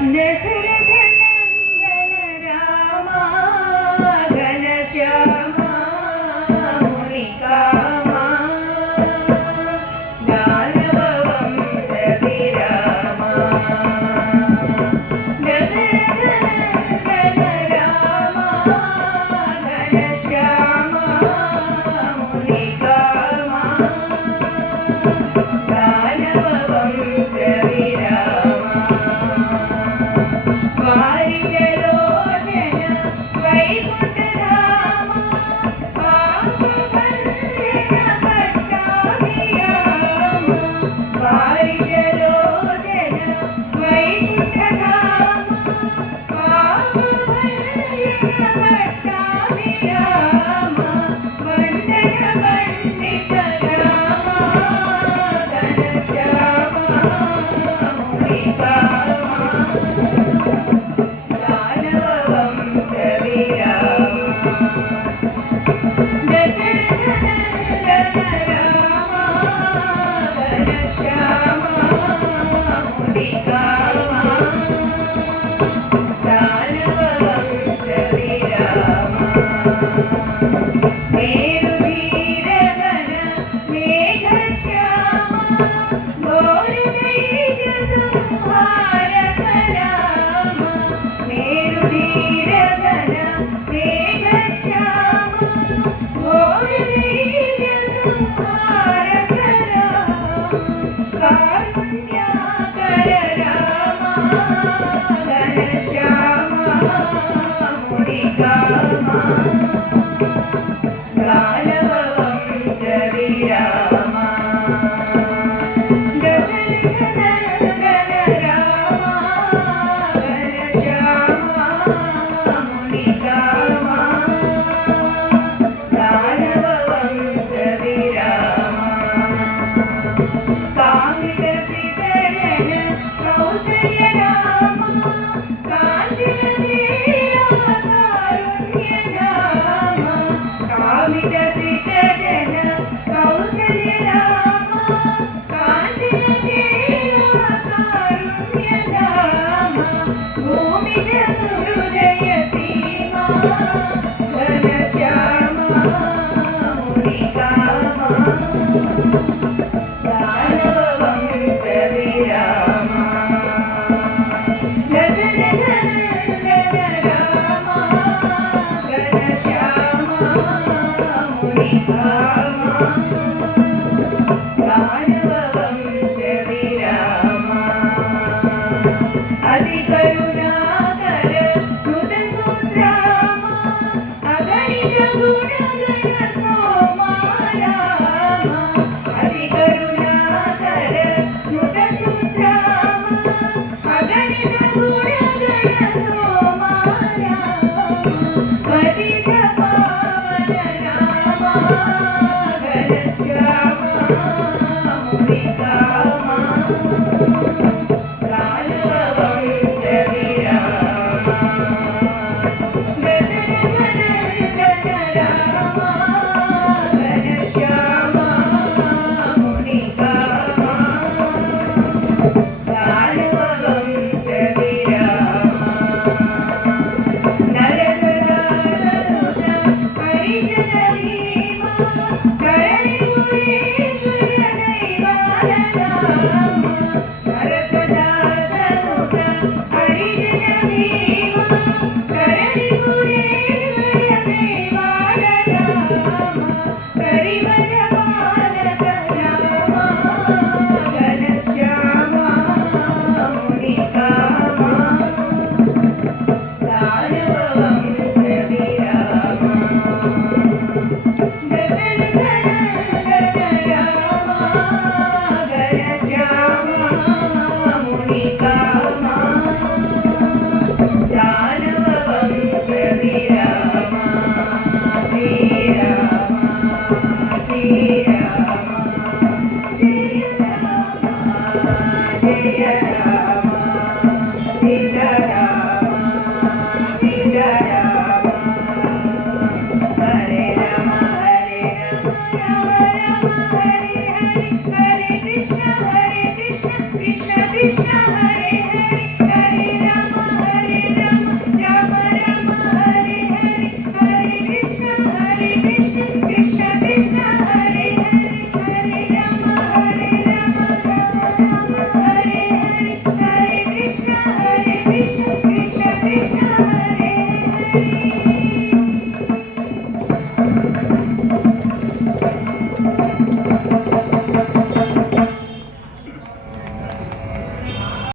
दशरथ नंदन रामा घनश्यामा मुनिकामा दानव वंश विरामा दशरथ नंदन रामा घनश्यामा मुनिकामा दानव वंश विरामा वारिजलोचन वैकुंठधाम पापभंजन पट्टाभिराम वारिजलोचन वैकुंठधाम पापभंजन पट्टाभिराम वंदन पंडित राम घनश्यामा मुनिकामा दानव वंश विरामा दशरथ नंदन रामा घनश्यामा मुनिकामा दानव वंश विरामा मेरुधीर घन मेघश्यामा घोरदैत्य संहारक राम मेरुधीर घन मेघश्यामा घोरदैत्य संहारक राम कारुण्याकर राम घनश्यामा मुनिकामा दानव वंश विरामा दशरथ नंदन रामा घनश्यामा मुनिकामा दानव वंश विरामा कामित श्रितजन कौसल्य राम कांचन चेरा कारुण्य धाम कामित श्रितजन कौसल्य राम कांचन चेरा कारुण्य धाम भूमिज सुहृदय सीमा घनश्यामा मुनिकामा दानव वंश विरामा दशरथ नंदन रामा घनश्यामा मुनिकामा दानव वंश विरामा अधिकरु